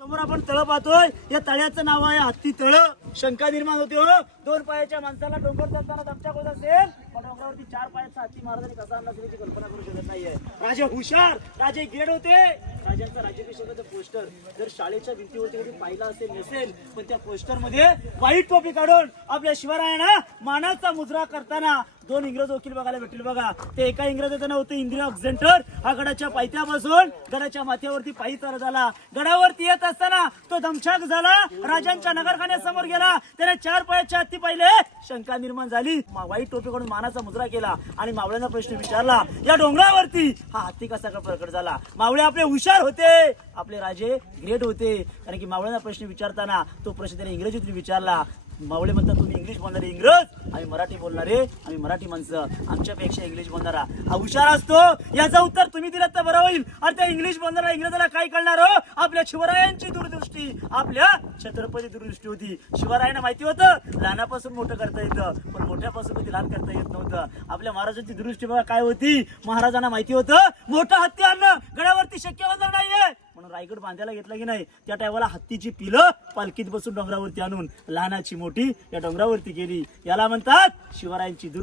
समोर आपण तळ पाहतोय. या तळ्याचं नाव आहे हत्ती तळ. शंका निर्माण होते हो, दोन पायाच्या माणसाला डोंगर चढताना दमछाक होत असेल, पण डोंगरावरती चार पायाचा हत्ती महाराजांनी कसा आणला याची कल्पना करू शकत नाहीये. राजे हुशार, राजे गेड होते. राजांचा राज्याभिषेकाचं पोस्टर जर शाळेच्या भिंतीवरती कधी पाहिलं असेल नसेल, पण त्या पोस्टर मध्ये वाईट टोपी काढून आपल्या शिवरायांना मानाचा मुजरा करताना दोन इंग्रज वकील बघायला भेटतील बघा. ते एका इंग्रजाचं नाव होतं इंद्रिया ऑक्झेंटर. हा गडाच्या पायथ्यापासून गडाच्या माथ्यावरती पायी चालत झाला. गडावरती येत असताना तो दमछाक झाला, राजांच्या नगरखान्यासमोर गेला. त्याने चार पायाचे हत्ती पाहिले. शंका निर्माण झाली, वाईट टोपी काढून मानाचा मुजरा केला आणि मावळ्यांना प्रश्न विचारला, या डोंगरावरती हा हत्ती कसा का प्रकट झाला. मावळे आपले हुशार होते, आपले राजे ग्रेट होते. कारण की मावळ्यांना प्रश्न विचारताना तो प्रश्न त्याने इंग्रजीतून विचारला. मावळे म्हणतात, तुम्ही इंग्लिश बोलणारे इंग्रज, आम्ही मराठी बोलणारे, आम्ही मराठी माणसं, आमच्यापेक्षा इंग्लिश बोलणारा हा हुशार असतो. याचं उत्तर तुम्ही दिलं तर बरं होईल. आणि त्या इंग्लिश बोलणारा इंग्रजाला काय कळणार हो. आपल्या शिवरायांची दूरदृष्टी, आपल्या छत्रपती दूरदृष्टी होती. शिवरायांना माहिती होतं लहानापासून मोठं करता येतं, पण मोठ्यापासून कधी लहान करता येत नव्हतं. आपल्या महाराजांची दूरदृष्टी बघा काय होती. महाराजांना माहिती होतं मोठं हत्ती आणणं गडावरती शक्य होणार नाहीये, म्हणून रायगड बांधायला घेतला की नाही, त्या टायमाला हत्तीची पिलं पालखीत बसून डोंगरावरती आणून लहानाची मोठी या डोंगरावरती गेली. याला म्हणतात शिवरायांची